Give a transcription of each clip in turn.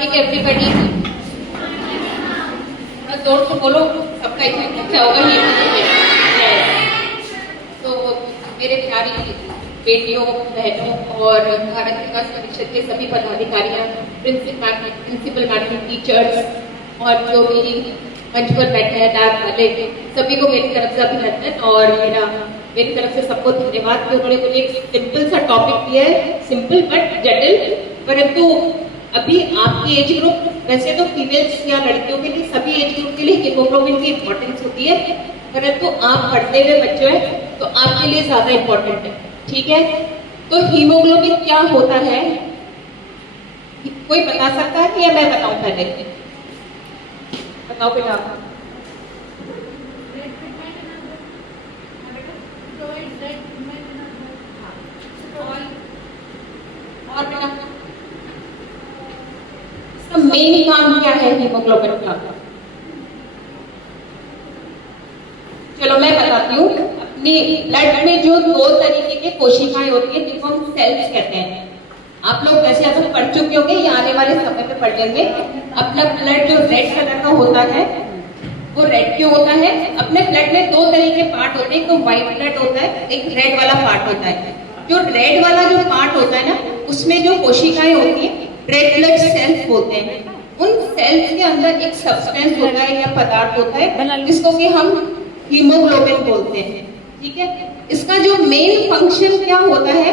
Morning everybody. जोर से बोलो, सबका अच्छा होगा ये। तो मेरे प्यारी बेटियों, बहनों और भारत विकास परिषद के सभी पदाधिकारियों, प्रिंसिपल मैडम, टीचर्स और जो मेरी मंच पर बैठे हैं डाक वाले, सभी को मेरी तरफ से अभिनंदन और मेरी तरफ से सबको धन्यवाद कि उन्होंने मुझे एक सिंपल सा टॉपिक दिया है, सिंपल बट जटिल। परंतु अभी आपकी एज ग्रुप, वैसे तो फीमेल्स या लड़कियों के लिए, सभी एज ग्रुप के लिए हीमोग्लोबिन की इंपॉर्टेंस होती है, परंतु आप पढ़ते हुए बच्चे हैं तो आपके लिए ज्यादा इंपॉर्टेंट है। ठीक है, तो हीमोग्लोबिन क्या होता है, कोई बता सकता है या मैं बताऊं? पहले बताओ बेटा। और बेटा इसका मेन काम क्या है हीमोग्लोबिन का? चलो मैं बताती हूँ। अपने ब्लड में जो दो तरीके के कोशिकाएं होती है जिनको हम सेल्स कहते हैं। आप लोग वैसे अब पढ़ चुके होंगे या आने वाले समय में पढ़ लेंगे। अपना ब्लड जो रेड कलर का होता है वो रेड क्यों होता है? अपने ब्लड में दो तरह के पार्ट होते हैं, एक तो व्हाइट ब्लड होता है, एक रेड वाला पार्ट होता है। जो रेड वाला जो पार्ट होता है ना, उसमें जो कोशिकाएं होती है रेड ब्लड सेल्स बोलते हैं। उन सेल्स के अंदर एक सब्सटेंस होता है या पदार्थ होता है जिसको कि हम हीमोग्लोबिन बोलते हैं। ठीक है, इसका जो मेन फंक्शन क्या होता है,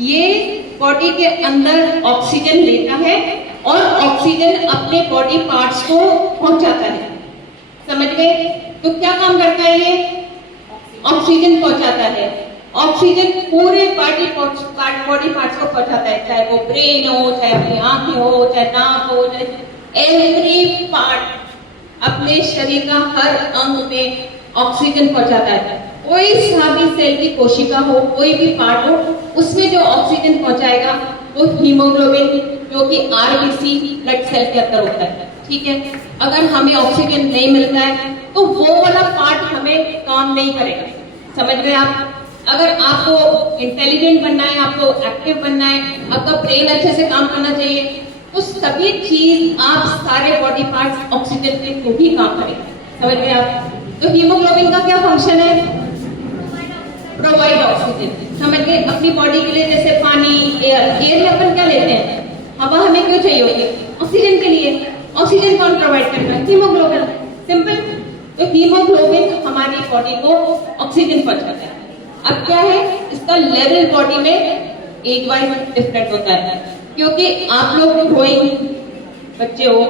ये बॉडी के अंदर ऑक्सीजन लेता है और ऑक्सीजन अपने बॉडी पार्ट्स को पहुंचाता है। समझ गए? तो क्या काम करता है ये? ऑक्सीजन पहुंचाता है। ऑक्सीजन पूरे बॉडी पार्ट्स को पहुंचाता है, चाहे वो ब्रेन हो, चाहे अपनी आंखें हो, चाहे नाक हो, चाहे एवरी पार्ट, अपने शरीर का हर अंग में ऑक्सीजन पहुंचाता है। कोई सा भी सेल की कोशिका हो, कोई भी पार्ट हो, उसमें जो ऑक्सीजन पहुंचाएगा वो हीमोग्लोबिन, जो कि आरबीसी ब्लड सेल के अंदर होता है। ठीक है, अगर हमें ऑक्सीजन नहीं मिलता है तो वो वाला पार्ट हमें काम नहीं करेगा। समझ गए आप? अगर आपको इंटेलिजेंट बनना है, आपको एक्टिव बनना है, आपका ब्रेन अच्छे से काम करना चाहिए, तो सभी चीज आप सारे बॉडी पार्ट्स ऑक्सीजन के थ्रू ही काम करेंगे। समझ गए आप? तो हीमोग्लोबिन का क्या फंक्शन है? Provide oxygen. समझ गए? अपनी बॉडी के लिए जैसे पानी, एयर में अपन क्या लेते हैं? हवा हमें क्यों चाहिए होगी? ऑक्सीजन के लिए। ऑक्सीजन कौन प्रोवाइड करता है? हीमोग्लोबिन। सिंपल। तो हीमोग्लोबिन हमारी बॉडी को ऑक्सीजन पहुंचाता है। अब क्या है, इसका लेवल बॉडी में एज वाइज डिफरेंट होता है, क्योंकि आप लोग ग्रोइंग बच्चे हो,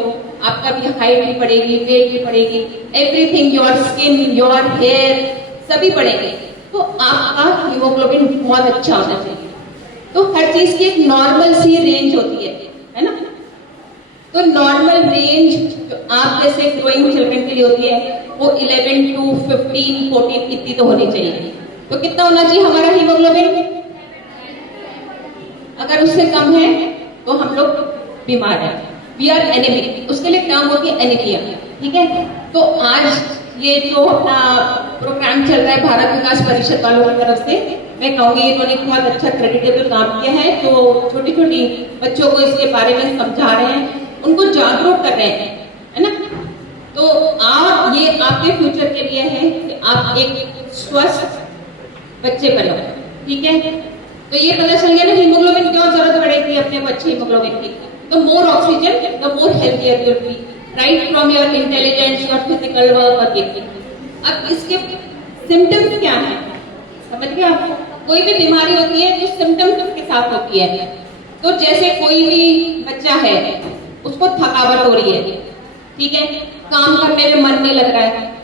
आपका भी हाइट भी बढ़ेगी, वेट भी बढ़ेगी, everything, your skin, your hair सभी बढ़ेंगे, तो आपका हीमोग्लोबिन बहुत अच्छा होना चाहिए। तो हर चीज की एक नॉर्मल सी रेंज होती है ना? तो नॉर्मल रेंज जो आप जैसे ग्रोइंग चिल्ड्रन के लिए होती है वो 11 to 15, 14 इतनी तो होनी चाहिए। तो कितना होना चाहिए हमारा हीमोग्लोबिन? अगर उससे कम है तो हम लोग बीमार हैं, वी आर एनीमिक। उसके लिए टर्म होती है एनीमिया। ठीक है, तो आज ये जो अपना प्रोग्राम चल रहा है भारत विकास परिषद वालों की तरफ से, मैं कहूँगी इन्होंने बहुत अच्छा क्रेडिटेबल काम किया है। जो छोटी छोटी बच्चों को इसके बारे में समझा रहे हैं, उनको जागरूक कर रहे हैं, है ना? तो आप, ये आपके फ्यूचर के लिए है कि आप एक स्वस्थ बच्चे बनो। ठीक है, तो ये पता चल गया ना हीमोग्लोबिन क्यों जरूरत पड़ेगी अपने बच्चे हीमोग्लोबिन की। तो मोर oxygen the more healthier will be, right from your intelligence, your physical work और एवरीथिंग। अब इसके सिम्टम्स क्या है? समझ गए आप? कोई भी बीमारी होती है तो सिम्टम्स के साथ होती है। तो जैसे कोई भी बच्चा है, उसको थकावट हो रही है, ठीक है, काम करने में मन नहीं लग रहा है,